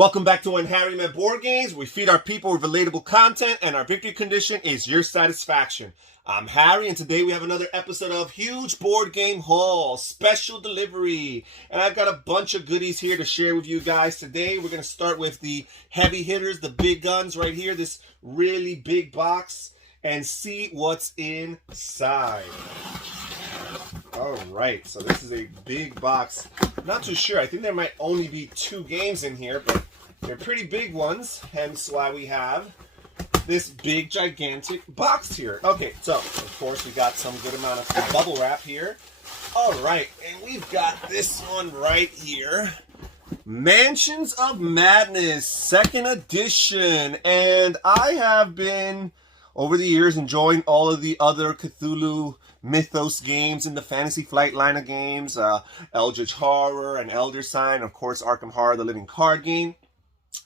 Welcome back to When Harry Met Board Games. We feed our people with relatable content, and our victory condition is your satisfaction. I'm Harry, and today we have another episode of Huge Board Game Haul, special delivery. And I've got a bunch of goodies here to share with you guys today. We're going to start with the heavy hitters, the big guns right here, this really big box, and see what's inside. All right, so this is a big box. I'm not too sure. I think there might only be 2 games in here, but they're pretty big ones, hence why we have this big, gigantic box here. Okay, so, of course, we got some good amount of bubble wrap here. All right, and we've got this one right here. Mansions of Madness, 2nd edition. And I have been, over the years, enjoying all of the other Cthulhu Mythos games in the Fantasy Flight line of games, Eldritch Horror and Elder Sign, of course, Arkham Horror, the living card game.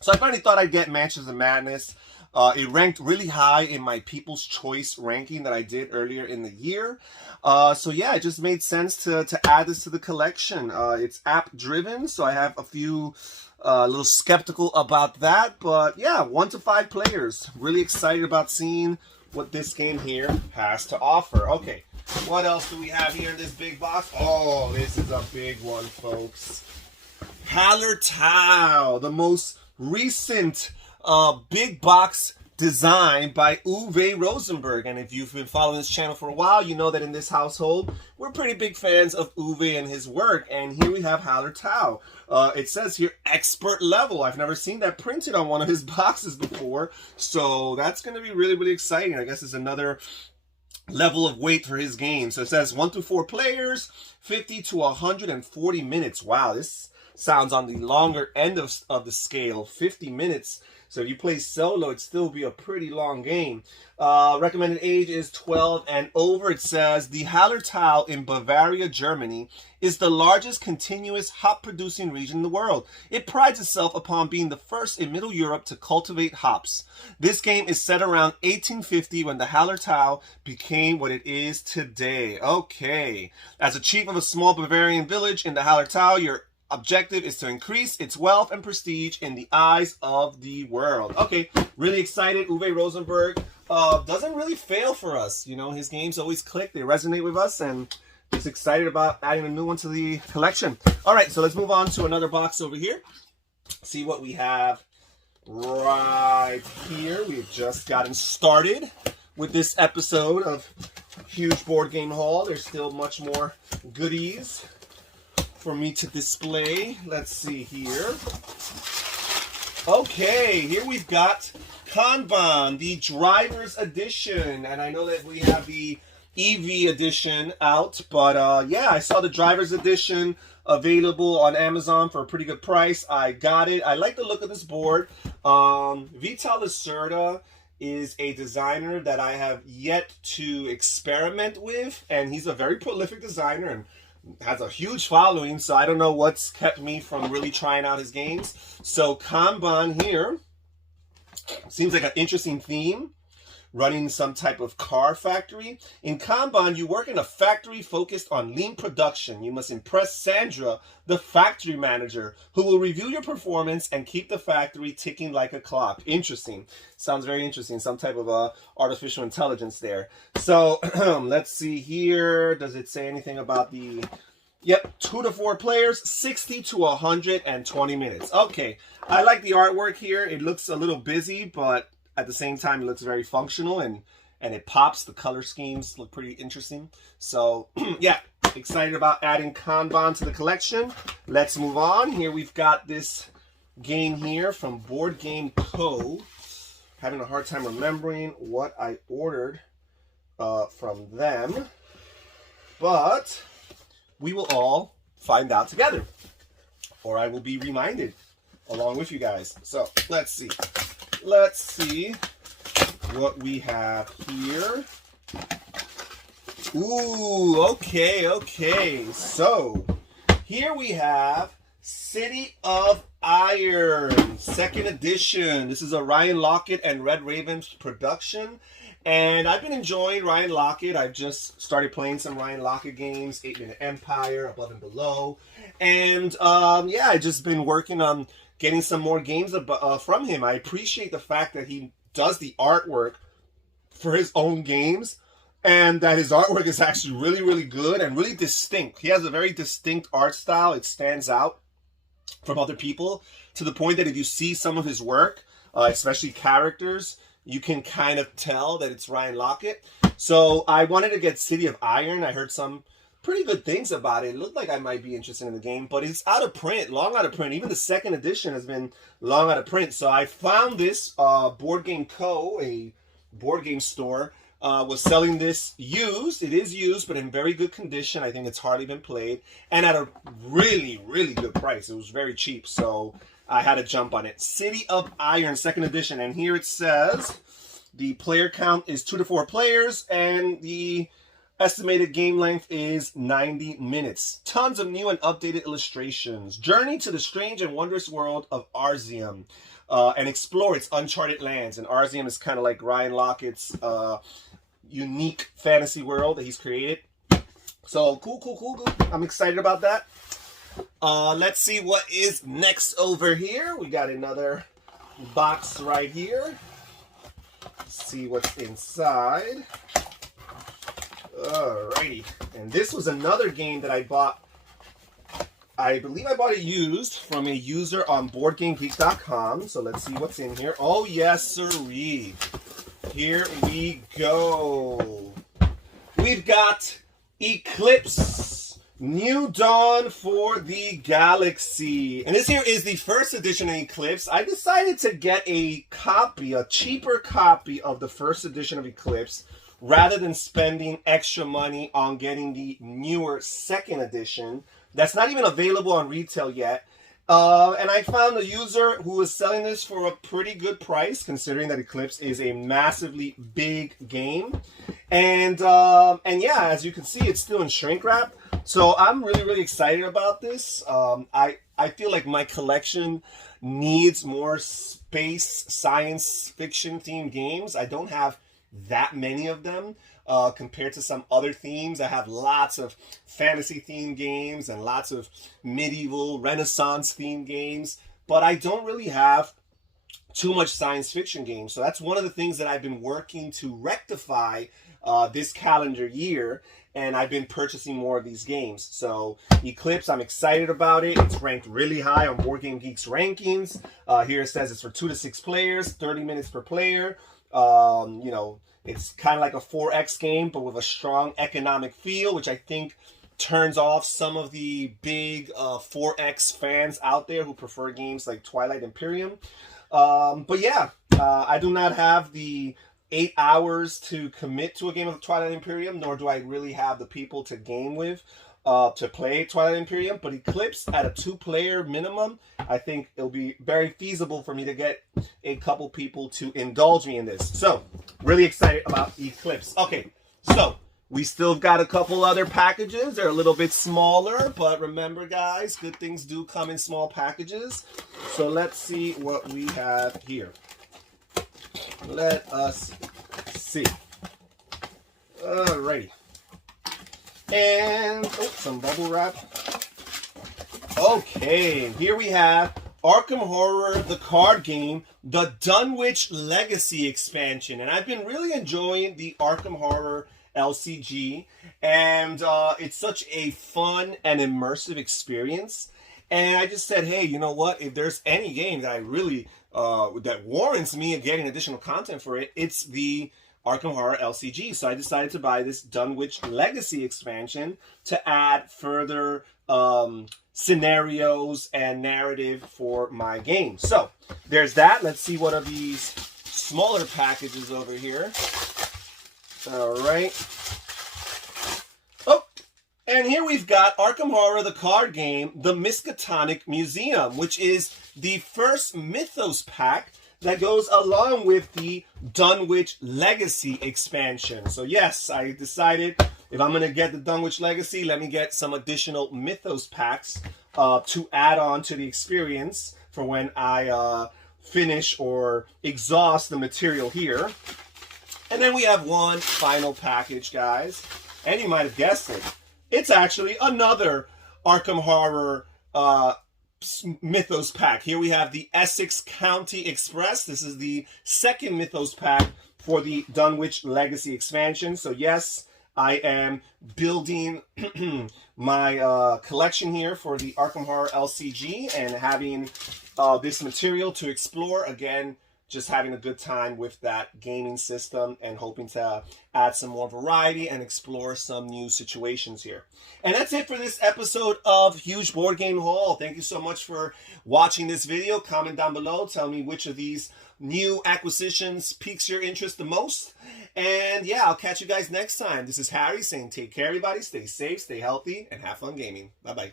So I finally thought I'd get Mansions of Madness. It ranked really high in my People's Choice ranking that I did earlier in the year. So yeah, it just made sense to add this to the collection. It's app-driven, so I have a few a little skeptical about that. But yeah, 1 to 5 players. Really excited about seeing what this game here has to offer. Okay. What else do we have here in this big box? Oh, this is a big one, folks. Howlertau, the most recent big box design by Uwe Rosenberg. And if you've been following this channel for a while, you know that in this household, we're pretty big fans of Uwe and his work. And here we have Howlertau. It says here, expert level. I've never seen that printed on one of his boxes before. So that's going to be really, really exciting. I guess it's another level of weight for his game. So it says 1 to 4 players, 50 to 140 minutes. Wow, this sounds on the longer end of the scale, 50 minutes. So if you play solo, it'd still be a pretty long game. Recommended age is 12 and over. It says the Howlertau in Bavaria, Germany is the largest continuous hop-producing region in the world. It prides itself upon being the first in Middle Europe to cultivate hops. This game is set around 1850 when the Howlertau became what it is today. Okay. As a chief of a small Bavarian village in the Howlertau, your objective is to increase its wealth and prestige in the eyes of the world. Okay, really excited. Uwe Rosenberg doesn't really fail for us. You know, his games always click. They resonate with us, and just excited about adding a new one to the collection. All right, so let's move on to another box over here. See what we have right here. We've just gotten started with this episode of Huge Board Game Haul. There's still much more goodies for me to display. Let's see here. Okay, here we've got Kanban, the Driver's Edition. And I know that we have the EV edition out, but yeah, I saw the Driver's Edition available on Amazon for a pretty good price. I got it. I like the look of this board. Vital Lacerda is a designer that I have yet to experiment with, and he's a very prolific designer and has a huge following, so I don't know what's kept me from really trying out his games. So Kanban here seems like an interesting theme, running some type of car factory. In Kanban, you work in a factory focused on lean production. You must impress Sandra, the factory manager, who will review your performance and keep the factory ticking like a clock. Interesting. Sounds very interesting. Some type of artificial intelligence there. So let's see here. Does it say anything about the... Yep, 2 to 4 players, 60 to 120 minutes. Okay, I like the artwork here. It looks a little busy, but at the same time, it looks very functional and it pops. The color schemes look pretty interesting. So yeah, excited about adding Kanban to the collection. Let's move on. Here we've got this game here from Board Game Co. Having a hard time remembering what I ordered from them, but we will all find out together, or I will be reminded along with you guys. So let's see. Let's see what we have here. Ooh, okay. So here we have City of Iron, 2nd edition. This is a Ryan Lockett and Red Ravens production. And I've been enjoying Ryan Lockett. I've just started playing some Ryan Lockett games, 8 Minute Empire, Above and Below. And yeah, I've just been working on getting some more games from him. I appreciate the fact that he does the artwork for his own games, and that his artwork is actually really, really good and really distinct. He has a very distinct art style. It stands out from other people to the point that if you see some of his work, especially characters, you can kind of tell that it's Ryan Lockett. So I wanted to get City of Iron. I heard some pretty good things about it. It looked like I might be interested in the game, but it's out of print, long out of print. Even the second edition has been long out of print. So I found this Board Game Co., a board game store, was selling this used. It is used, but in very good condition. I think it's hardly been played, and at a really, really good price. It was very cheap, so I had to jump on it. City of Iron, second edition, and here it says the player count is 2 to 4 players, and the estimated game length is 90 minutes. Tons of new and updated illustrations. Journey to the strange and wondrous world of Arzium, and explore its uncharted lands. And Arzium is kind of like Ryan Lockett's unique fantasy world that he's created. So cool. I'm excited about that. Let's see what is next over here. We got another box right here. Let's see what's inside. Alrighty. And this was another game that I bought. I believe I bought it used from a user on BoardGameGeek.com. So let's see what's in here. Oh, yes, sirree. Here we go. We've got Eclipse, New Dawn for the Galaxy. And this here is the first edition of Eclipse. I decided to get a copy, a cheaper copy of the first edition of Eclipse, rather than spending extra money on getting the newer second edition that's not even available on retail yet. And I found a user who was selling this for a pretty good price, considering that Eclipse is a massively big game. And yeah, as you can see, it's still in shrink wrap. So I'm really, really excited about this. I feel like my collection needs more space science fiction themed games. I don't have that many of them compared to some other themes. I have lots of fantasy themed games and lots of medieval Renaissance themed games, but I don't really have too much science fiction games. So that's one of the things that I've been working to rectify this calendar year, and I've been purchasing more of these games. So Eclipse, I'm excited about it. It's ranked really high on Board Game Geek's rankings. Here it says it's for 2 to 6 players, 30 minutes per player. You know, it's kind of like a 4X game, but with a strong economic feel, which I think turns off some of the big 4X fans out there who prefer games like Twilight Imperium. But yeah, I do not have the 8 hours to commit to a game of Twilight Imperium, nor do I really have the people to game with to play Twilight Imperium. But Eclipse at a 2-player minimum, I think it'll be very feasible for me to get a couple people to indulge me in this. So, really excited about Eclipse. Okay, so we still got a couple other packages. They're a little bit smaller, but remember, guys, good things do come in small packages. So let's see what we have here. Let us see. Alrighty. And some bubble wrap. Okay, here we have Arkham Horror, the card game, the Dunwich Legacy expansion. And I've been really enjoying the Arkham Horror LCG. And it's such a fun and immersive experience. And I just said, hey, you know what? If there's any game that I really, that warrants me getting additional content for it, it's the Arkham Horror LCG. So I decided to buy this Dunwich Legacy expansion to add further scenarios and narrative for my game. So there's that. Let's see what are these smaller packages over here. All right. Oh, and here we've got Arkham Horror, the card game, the Miskatonic Museum, which is the first Mythos pack that goes along with the Dunwich Legacy expansion. So yes, I decided if I'm going to get the Dunwich Legacy, let me get some additional Mythos packs to add on to the experience for when I finish or exhaust the material here. And then we have one final package, guys. And you might have guessed it. It's actually another Arkham Horror Mythos pack. Here we have the Essex County Express. This is the second Mythos pack for the Dunwich Legacy expansion. So yes, I am building my collection here for the Arkham Horror LCG and having this material to explore. Again, just having a good time with that gaming system and hoping to add some more variety and explore some new situations here. And that's it for this episode of Huge Board Game Haul. Thank you so much for watching this video. Comment down below. Tell me which of these new acquisitions piques your interest the most. And yeah, I'll catch you guys next time. This is Harry saying take care, everybody. Stay safe, stay healthy, and have fun gaming. Bye-bye.